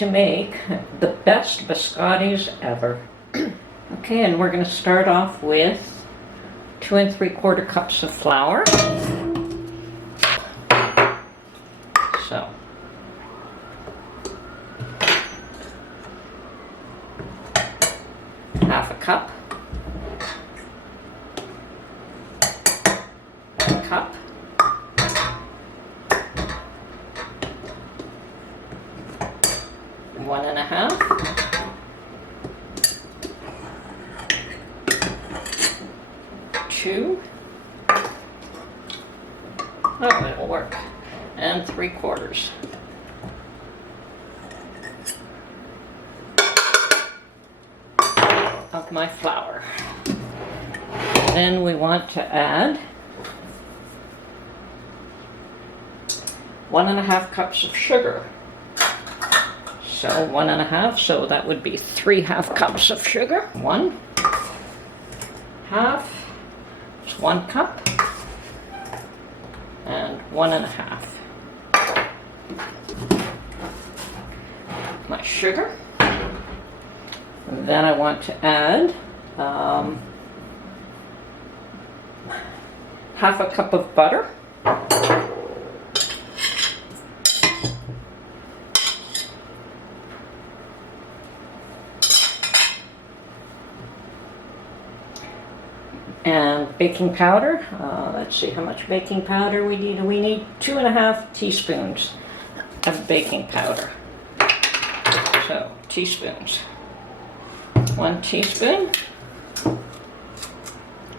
to make the best biscottis ever. Okay, and we're going to start off with 2 3/4 cups of flour. So, half a cup, 1 cup, 1 1/2, 2, oh, it'll work, and 3/4. Of my flour. Then we want to add 1 1/2 cups of sugar. So 1 1/2, so that would be 3 1/2 cups of sugar. 1 1/2, it's 1 cup, and 1 1/2. My sugar. And then I want to add half a cup of butter. And baking powder. Let's see how much baking powder we need. We need 2 1/2 teaspoons of baking powder. So, teaspoons. 1 teaspoon,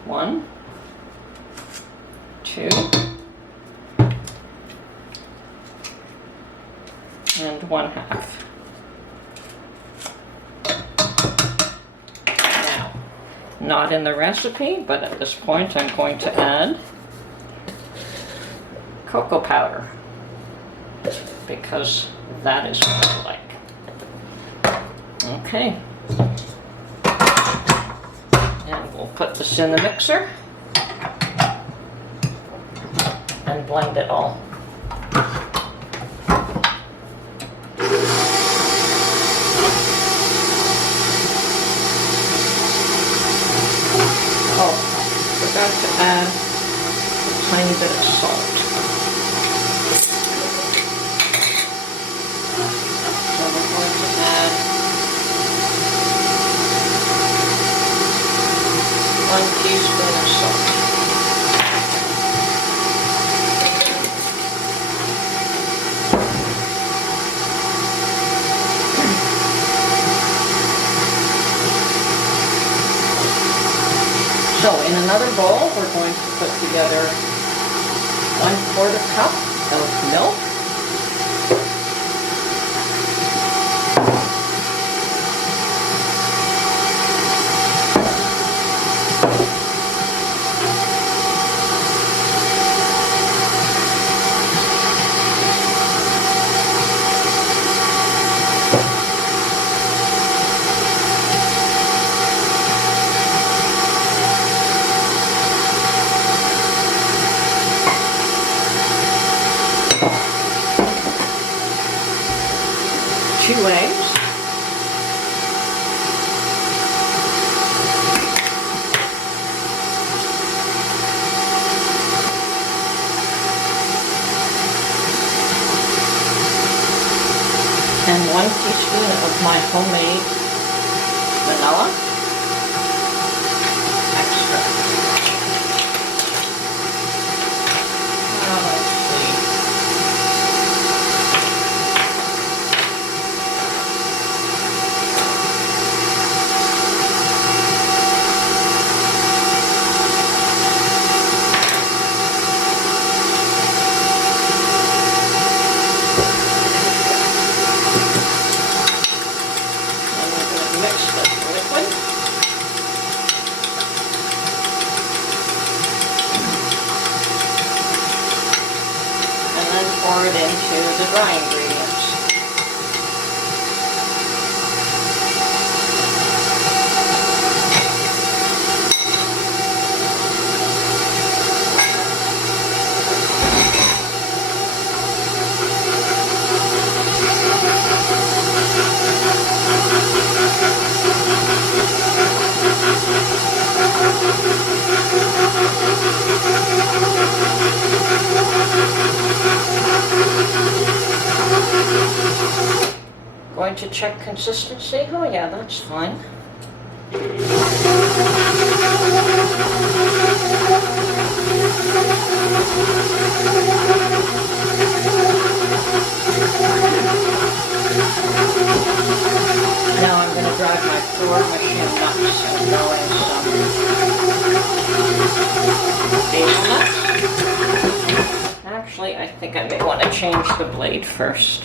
1, 2, and 1/2. Now, not in the recipe, but at this point I'm going to add cocoa powder, because that is what I like. Okay. And we'll put this in the mixer and blend it all. Oh, forgot to add a tiny bit of salt. So we're going to add 1 teaspoon of salt. So in another bowl, we're going to put together 1/4 cup of milk, 2 eggs, and 1 teaspoon of my homemade vanilla extract. Let's see. Pour it into the dry ingredients. going to check consistency. Oh yeah, that's fine. Now I'm going to drive my Ford machine nuts and throw in some hazelnuts. Actually, I think I may want to change the blade first.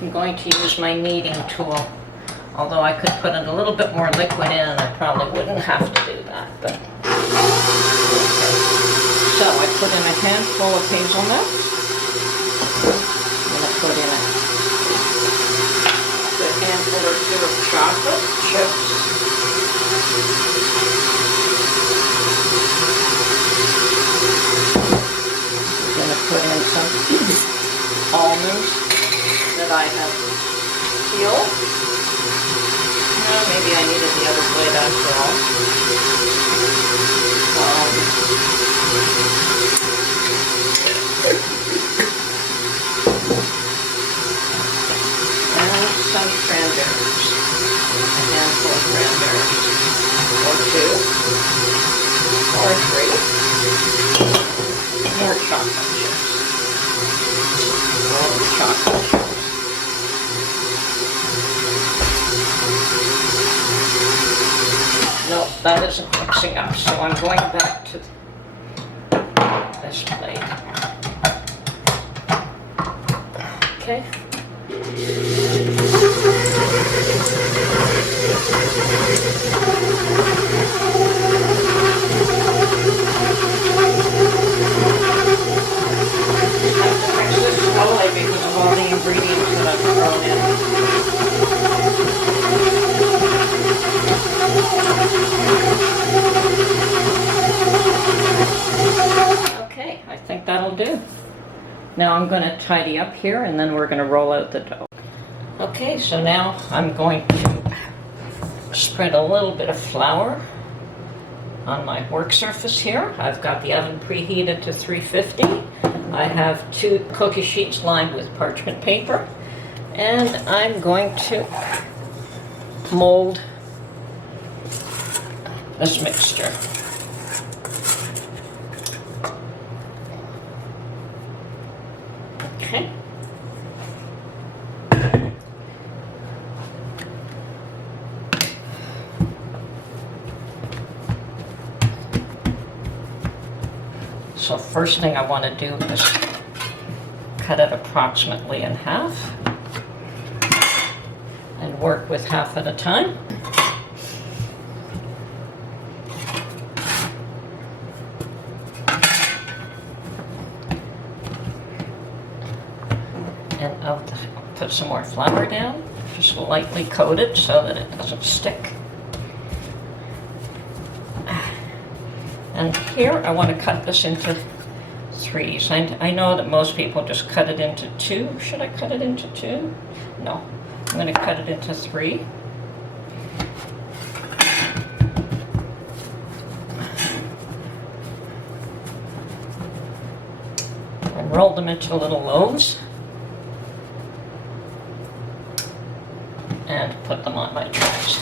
I'm going to use my kneading tool, although I could put in a little bit more liquid in and I probably wouldn't have to do that. But so I put in a handful of hazelnuts. I'm going to put in a handful or two of chocolate chips. I'm going to put in some almonds that I have peeled. Maybe I needed the other blade after all. And some cranberries. A handful of cranberries. Or two. Or three. More chocolate chips. More chocolate chips. No, that isn't mixing up, so I'm going back to this plate. Okay. I have to mix this slowly because of all the ingredients that I've thrown in. Okay, I think that'll do. Now I'm going to tidy up here and then we're going to roll out the dough. Okay, so now I'm going to spread a little bit of flour on my work surface here. I've got the oven preheated to 350. I have 2 cookie sheets lined with parchment paper, and I'm going to mold this mixture. Okay. So first thing I want to do is cut it approximately in half and work with half at a time. And I'll put some more flour down, just lightly coat it so that it doesn't stick. And here I want to cut this into 3s. I know that most people just cut it into 2. Should I cut it into 2? No. I'm going to cut it into 3. And roll them into little loaves. And put them on my trays.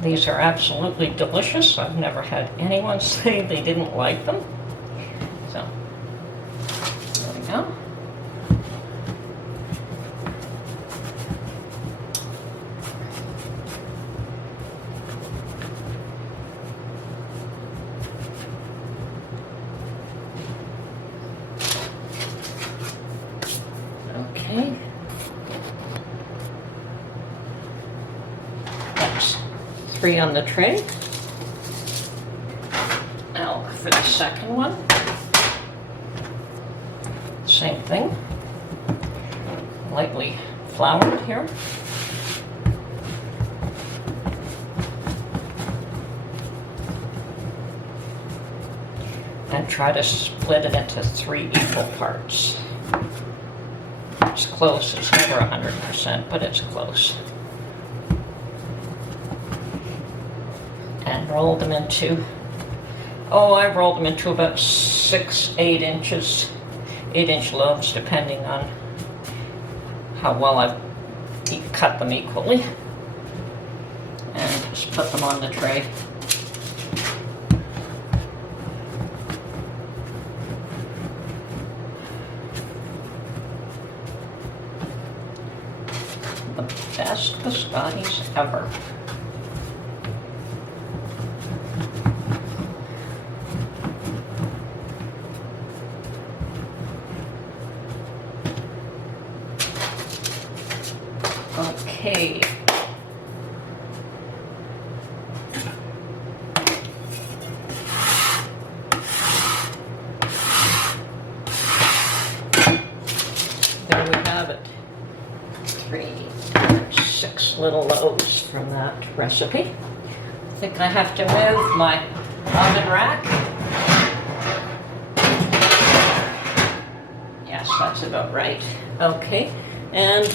These are absolutely delicious. I've never had anyone say they didn't like them. So, there we go. Okay. That's 3 on the tray. Now for the second one, same thing, lightly floured here. And try to split it into 3 equal parts. It's close, it's never 100%, but it's close. and roll them into, I rolled them into about 6, 8 inches, 8-inch loaves, depending on how well I've cut them equally. And just put them on the tray. The best biscottis ever. Okay. There we have it. 3, 6 little loaves from that recipe. I think I have to move my oven rack. Yes, that's about right. Okay, and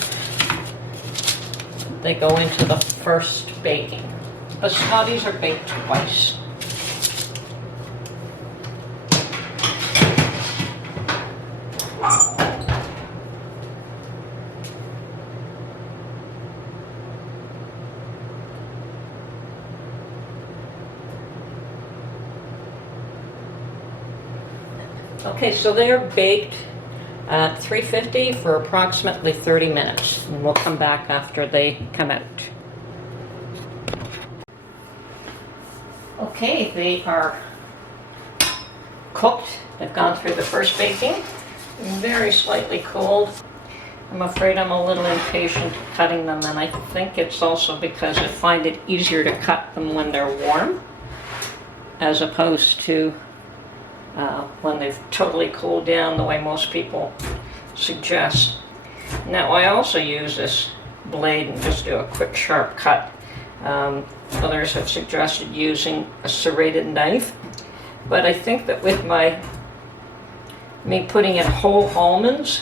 they go into the first baking. Biscottis are baked twice. Okay, so they are baked at 350 for approximately 30 minutes, and we'll come back after they come out. Okay, they are cooked. They've gone through the first baking. Very slightly cold. I'm afraid I'm a little impatient cutting them, and I think it's also because I find it easier to cut them when they're warm, as opposed to when they've totally cooled down the way most people suggest. Now, I also use this blade and just do a quick sharp cut. Others have suggested using a serrated knife, but I think that with me putting in whole almonds,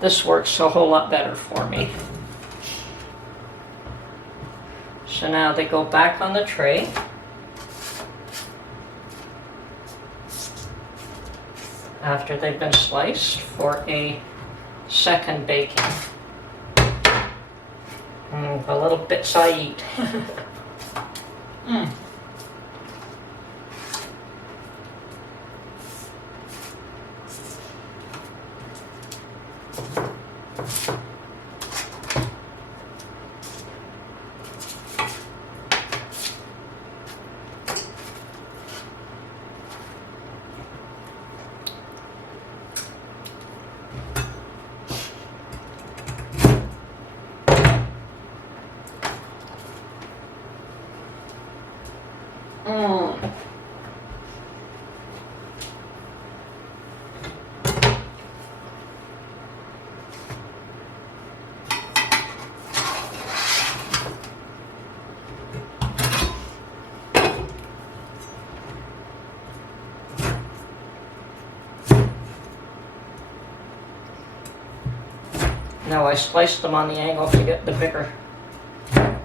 this works a whole lot better for me. So now they go back on the tray. After they've been sliced for a second baking. The little bits I eat. Now I sliced them on the angle to get the bigger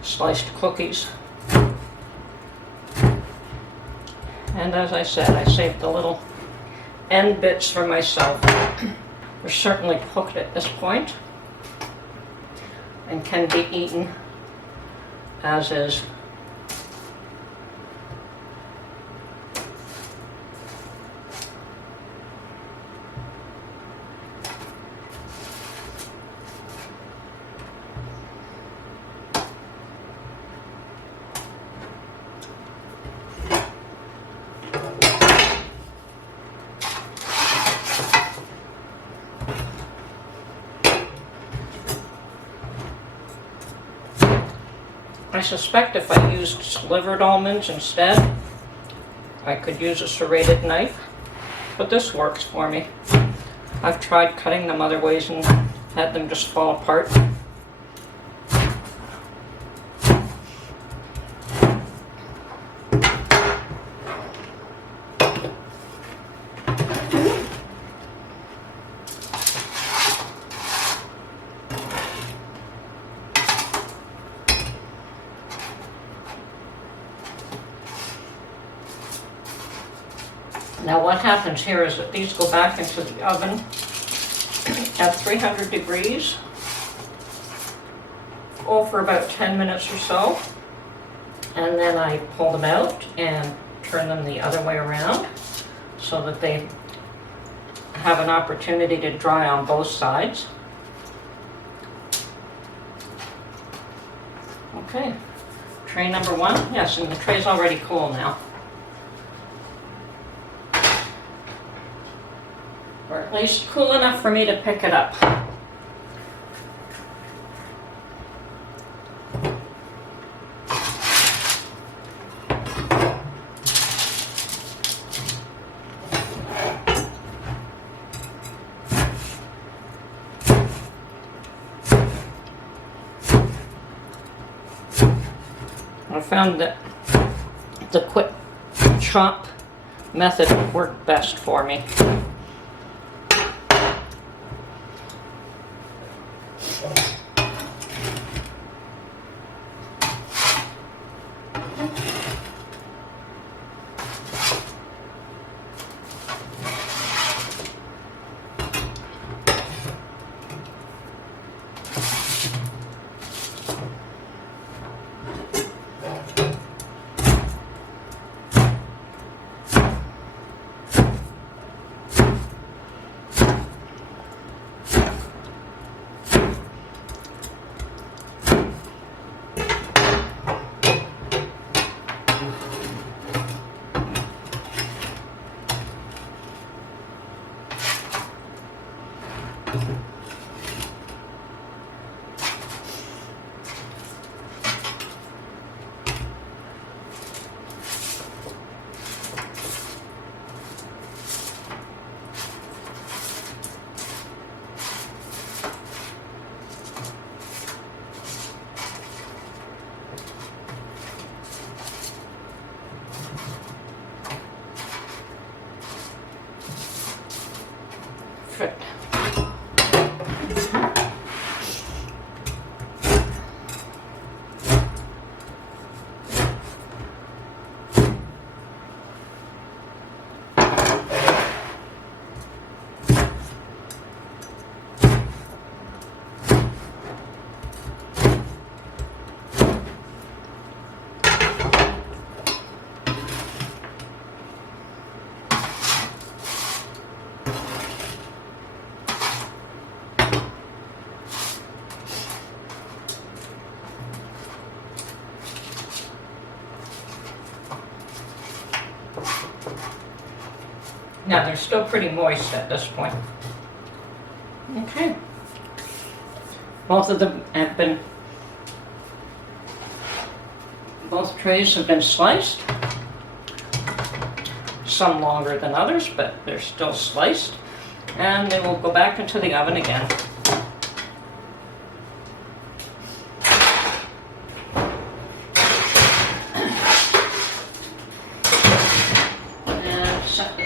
sliced cookies. And as I said, I saved the little end bits for myself. They're certainly cooked at this point and can be eaten as is. I suspect if I used slivered almonds instead, I could use a serrated knife, but this works for me. I've tried cutting them other ways and had them just fall apart. Now what happens here is that these go back into the oven at 300 degrees for about 10 minutes or so. And then I pull them out and turn them the other way around so that they have an opportunity to dry on both sides. Okay, tray number one. Yes, and the tray's already cool now. Or at least cool enough for me to pick it up. I found that the quick chop method worked best for me. Fit. Now they're still pretty moist at this point. Okay. Both trays have been sliced. Some longer than others, but they're still sliced. And they will go back into the oven again.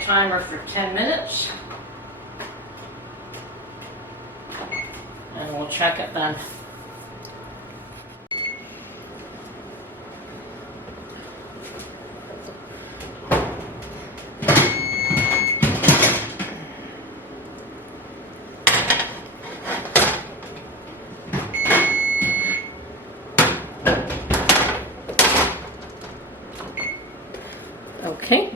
Timer for 10 minutes, and we'll check it then. Okay.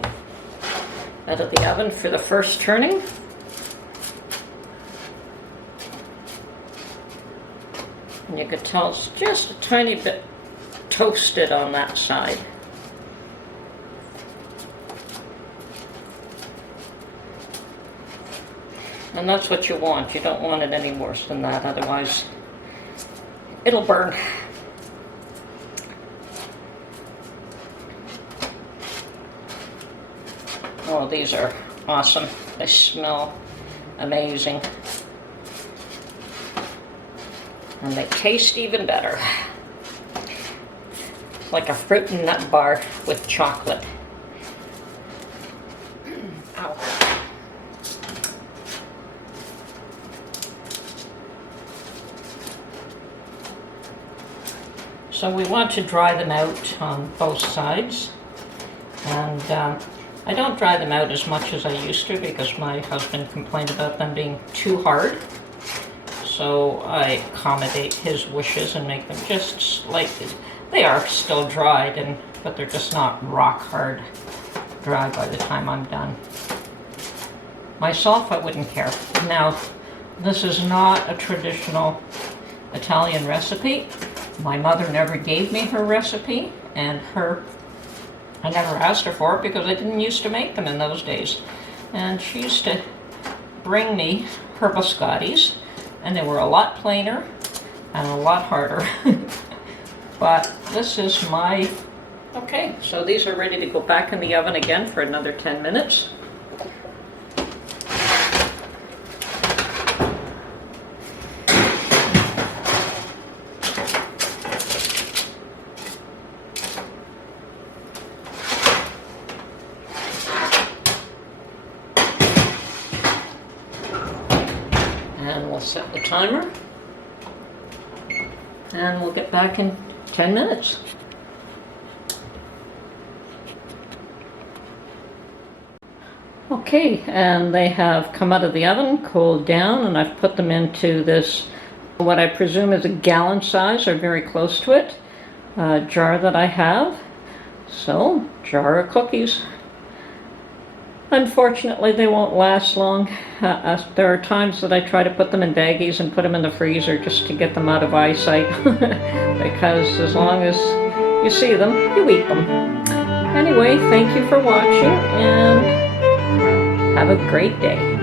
Out of the oven for the first turning. And you can tell it's just a tiny bit toasted on that side. And that's what you want. You don't want it any worse than that, otherwise it'll burn. Oh, these are awesome. They smell amazing. And they taste even better. It's like a fruit and nut bar with chocolate. Ow. So we want to dry them out on both sides. And I don't dry them out as much as I used to because my husband complained about them being too hard. So I accommodate his wishes and make them just slightly. They are still dried, but they're just not rock hard dry by the time I'm done. Myself, I wouldn't care. Now, this is not a traditional Italian recipe. My mother never gave me her recipe, and I never asked her for it because I didn't used to make them in those days. And she used to bring me her biscottis, and they were a lot plainer and a lot harder. But this is my... Okay, so these are ready to go back in the oven again for another 10 minutes. And we'll set the timer. And we'll get back in 10 minutes. Okay, and they have come out of the oven, cooled down, and I've put them into this, what I presume is a gallon size, or very close to it, jar that I have. So, jar of cookies. Unfortunately, they won't last long. There are times that I try to put them in baggies and put them in the freezer just to get them out of eyesight. Because as long as you see them, you eat them. Anyway, thank you for watching, and have a great day.